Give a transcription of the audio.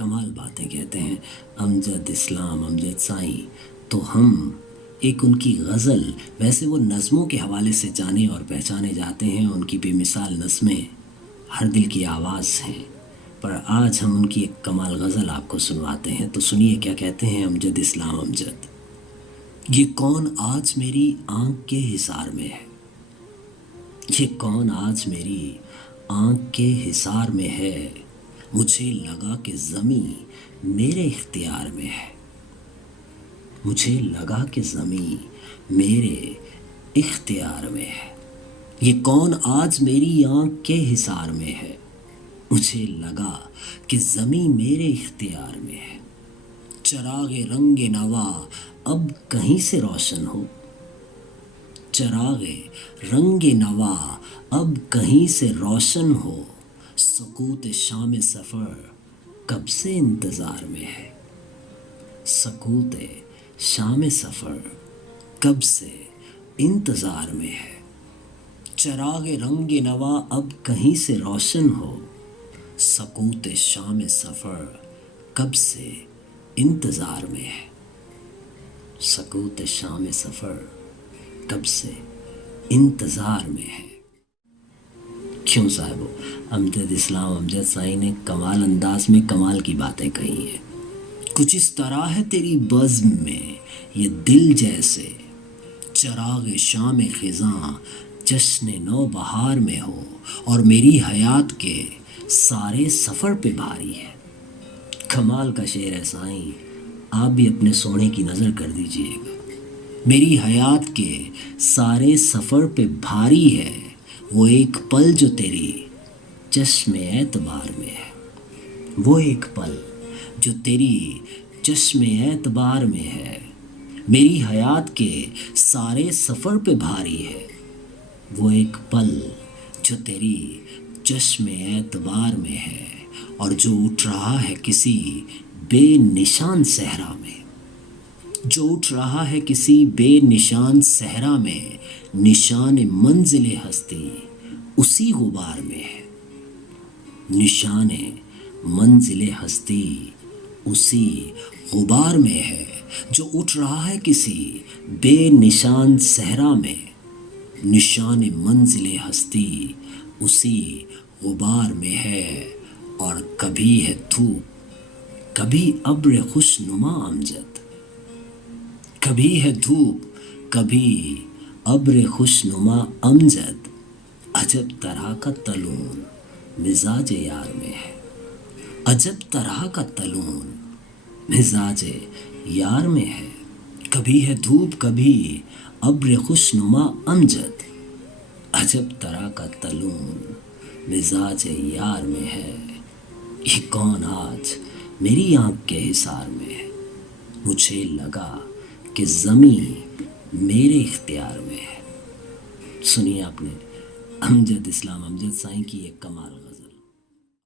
کمال باتیں کہتے ہیں امجد اسلام امجد سائیں، تو ہم ایک ان کی غزل، ویسے وہ نظموں کے حوالے سے جانے اور پہچانے جاتے ہیں، ان کی بے مثال نظمیں ہر دل کی آواز ہیں، پر آج ہم ان کی ایک کمال غزل آپ کو سنواتے ہیں، تو سنیے کیا کہتے ہیں امجد اسلام امجد۔ یہ کون آج میری آنکھ کے حصار میں ہے، یہ کون آج میری آنکھ کے حصار میں ہے، مجھے لگا کہ زمیں میرے اختیار میں ہے، مجھے لگا کہ زمیں میرے اختیار میں ہے، یہ کون آج میری آنکھ کے حصار میں ہے، مجھے لگا کہ زمیں میرے اختیار میں ہے، چراغ رنگ نوا اب کہیں سے روشن ہو، چراغ رنگ نوا اب کہیں سے روشن ہو، سکوت شام سفر کب سے انتظار میں ہے، سکوت شام سفر کب سے انتظار میں ہے، چراغ رنگ نوا اب کہیں سے روشن ہو، سکوت شام سفر کب سے انتظار میں ہے، سکوت شام سفر کب سے انتظار میں ہے۔ کیوں صاحبو، امجد اسلام امجد سائیں نے کمال انداز میں کمال کی باتیں کہی ہیں۔ کچھ اس طرح ہے تیری بزم میں یہ دل جیسے، چراغ شام خزاں جشن نو بہار میں ہو، اور میری حیات کے سارے سفر پہ بھاری ہے۔ کمال کا شعر ہے سائیں، آپ بھی اپنے سونے کی نظر کر دیجئے گا۔ میری حیات کے سارے سفر پہ بھاری ہے، وہ ایک پل جو تیری چشم اعتبار میں ہے، وہ ایک پل جو تیری چشم اعتبار میں ہے، میری حیات کے سارے سفر پہ بھاری ہے، وہ ایک پل جو تیری چشم اعتبار میں ہے، اور جو اٹھ رہا ہے کسی بے نشان صحرا میں، جو اٹھ رہا ہے کسی بے نشان صحرا میں، نشان منزل ہستی اسی غبار میں ہے، نشان منزل ہستی اسی غبار میں ہے، جو اٹھ رہا ہے کسی بے نشان صحرا میں، نشان منزل ہستی اسی غبار میں ہے، اور کبھی ہے دھوپ کبھی ابر خوش نما امجد، کبھی ہے دھوپ کبھی ابر خوش نما امجد، عجب طرح کا تلون مزاج یار میں ہے، عجب طرح کا تلون مزاج یار میں ہے، کبھی ہے دھوپ کبھی ابر خوش نما امجد، عجب طرح کا تلون مزاج یار میں ہے، یہ کون آج میری آنکھ کے حصار میں ہے، مجھے لگا کہ زمیں میرے اختیار میں ہے۔ سنیے آپ نے امجد اسلام امجد سائیں کی ایک کمال